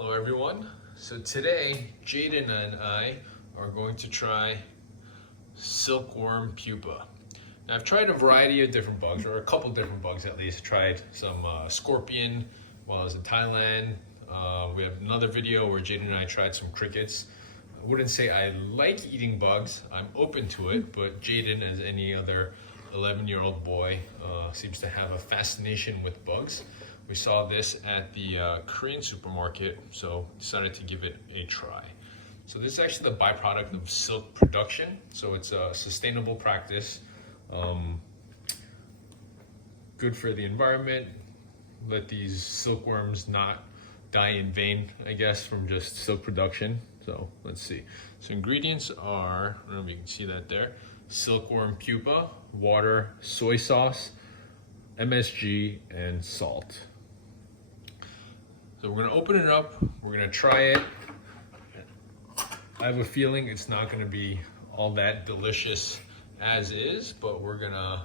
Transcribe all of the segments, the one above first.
Hello everyone. So today, Jaden and I are going to try silkworm pupa. Now I've tried a variety of different bugs, or a couple different bugs at least. Tried some scorpion while I was in Thailand. We have another video where Jaden and I tried some crickets. I wouldn't say I like eating bugs. I'm open to it, but Jaden, as any other 11-year-old boy, seems to have a fascination with bugs. We saw this at the Korean supermarket, so decided to give it a try. So this is actually the byproduct of silk production, so it's a sustainable practice. Good for the environment. Let these silkworms not die in vain, I guess, from just silk production. So let's see. So ingredients are, I don't know if you can see that there, silkworm pupa, water, soy sauce, MSG, and salt. So we're gonna open it up, we're gonna try it. I have a feeling it's not gonna be all that delicious as is, but we're gonna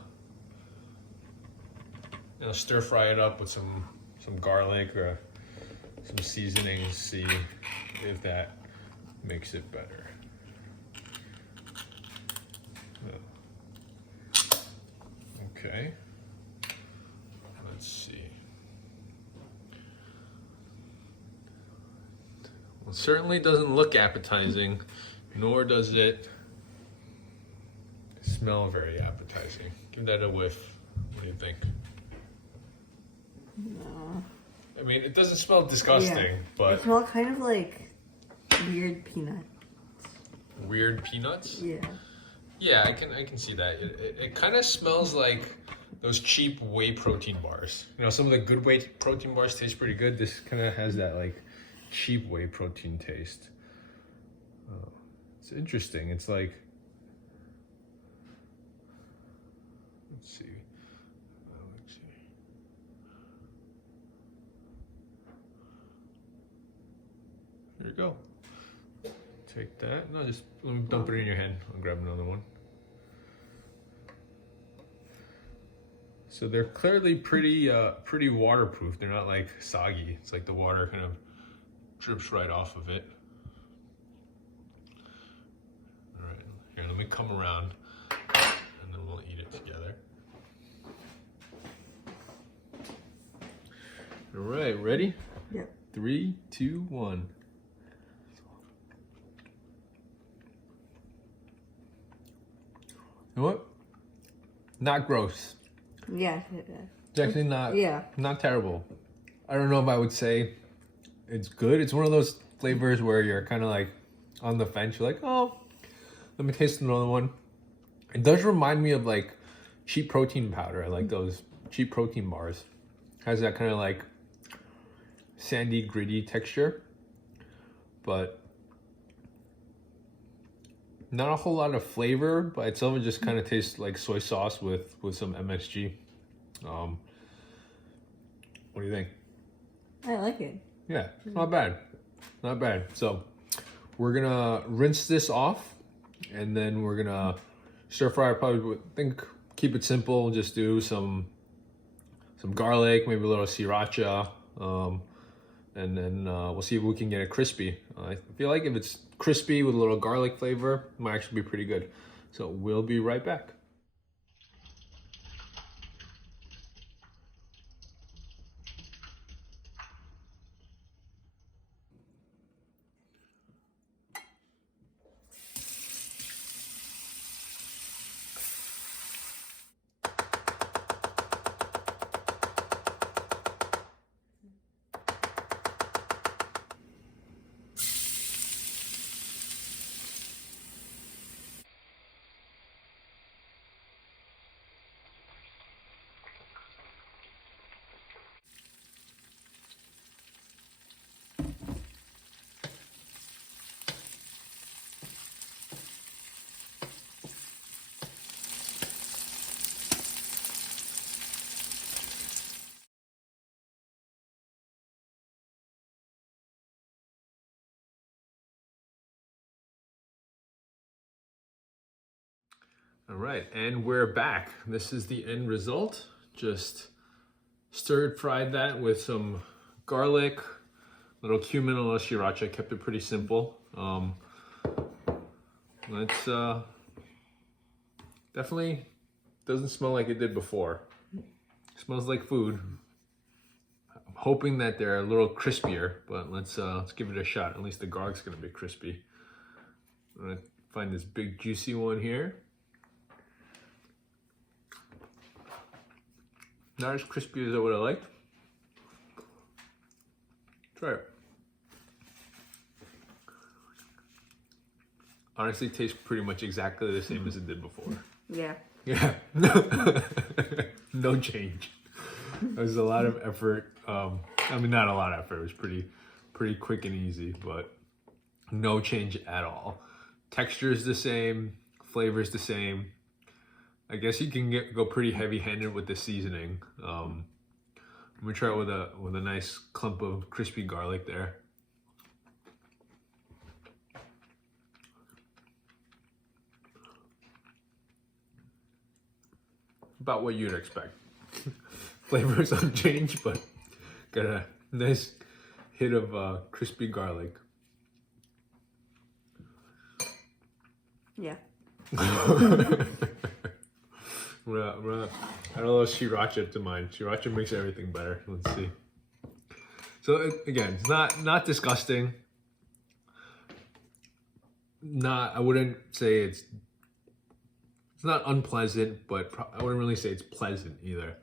stir fry it up with some garlic or some seasonings, see if that makes it better. Okay, let's see. Well, it certainly doesn't look appetizing, nor does it smell very appetizing. Give that a whiff. What do you think? No. I mean, it doesn't smell disgusting, but... It smells kind of like weird peanut. Weird peanuts? Yeah. Yeah, I can see that. It kind of smells like those cheap whey protein bars. You know, some of the good whey protein bars taste pretty good. This kind of has that like cheap whey protein taste. It's interesting. It's like, let's see. There you go. Take that. No, just don't put it in your hand. I'll grab another one. So they're clearly pretty waterproof. They're not like soggy. It's like the water kind of drips right off of it. All right, here, let me come around and then we'll eat it together. All right, ready? Yep. 3, 2, 1. You know what? Not gross. Yeah. It's actually not not terrible. I don't know if I would say it's good. It's one of those flavors where you're kind of like on the fence. You're like, oh, let me taste another one. It does remind me of like cheap protein powder. I like those cheap protein bars. Has that kind of like sandy, gritty texture, but not a whole lot of flavor by itself. It just kind of tastes like soy sauce with some MSG. What do you think? I like it. Yeah, not bad. Not bad. So we're gonna rinse this off and then we're gonna stir fry. Probably would think keep it simple. Just do some garlic, maybe a little sriracha, and then we'll see if we can get it crispy. I feel like if it's crispy with a little garlic flavor, it might actually be pretty good. So we'll be right back. All right, and we're back. This is the end result. Just stir fried that with some garlic, little cumin, a little sriracha. Kept it pretty simple. Let's definitely doesn't smell like it did before. Smells like food. I'm hoping that they're a little crispier, but let's give it a shot. At least the garlic's gonna be crispy. I'm gonna find this big juicy one here. Not as crispy as I would have liked. Try it. Honestly, it tastes pretty much exactly the same as it did before. Yeah. Yeah. No change. It was a lot of effort. I mean, not a lot of effort. It was pretty quick and easy, but no change at all. Texture is the same. Flavor is the same. I guess you can go pretty heavy-handed with the seasoning. I'm gonna try it with a nice clump of crispy garlic there. About what you'd expect. Flavor is unchanged, but got a nice hit of crispy garlic. Yeah. I'm gonna add a little sriracha to mine. Sriracha makes everything better. Let's see. So again, it's not disgusting. I wouldn't say it's not unpleasant, but I wouldn't really say it's pleasant either.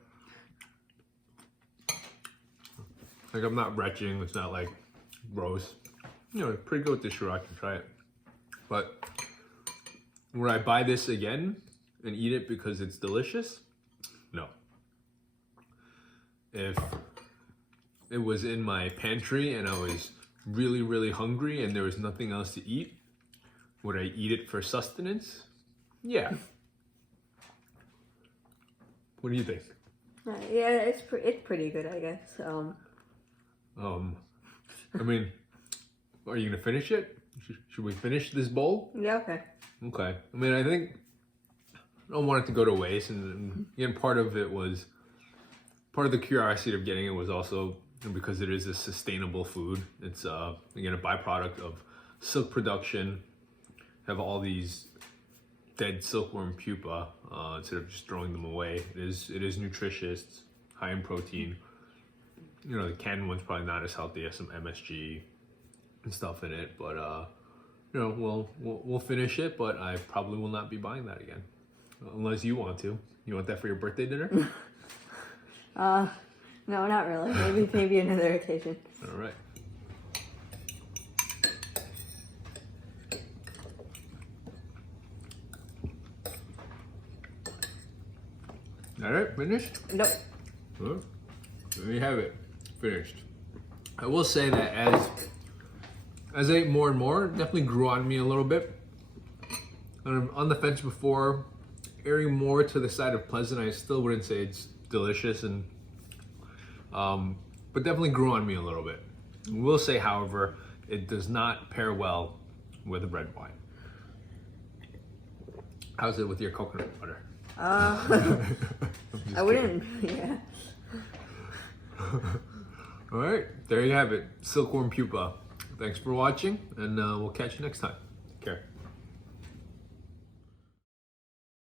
Like, I'm not retching. It's not like gross. You know, it's pretty good with the sriracha. Try it. But would I buy this again and eat it because it's delicious? No. If it was in my pantry and I was really, really hungry and there was nothing else to eat, would I eat it for sustenance? Yeah. What do you think? Yeah, it's pretty good, I guess. I mean, are you gonna finish it? Should we finish this bowl? Yeah, okay. Okay. I mean, I think I don't want it to go to waste, and again, part of the curiosity of getting it was also because it is a sustainable food. It's again a byproduct of silk production. Have all these dead silkworm pupa instead of just throwing them away. It is nutritious, high in protein. You know, the canned one's probably not as healthy as some MSG and stuff in it, but you know, we'll finish it, but I probably will not be buying that again. Unless you want to. You want that for your birthday dinner? No, not really. Maybe another occasion. All right. All right, finished? Nope. Well, there you have it, finished. I will say that as I ate more and more, it definitely grew on me a little bit. I'm on the fence before, erring more to the side of pleasant. I still wouldn't say it's delicious, and but definitely grew on me a little bit. I will say, however, it does not pair well with a red wine. How's it with your coconut butter? I wouldn't. Yeah. All right, there you have it. Silkworm pupa. Thanks for watching, and we'll catch you next time. Take care.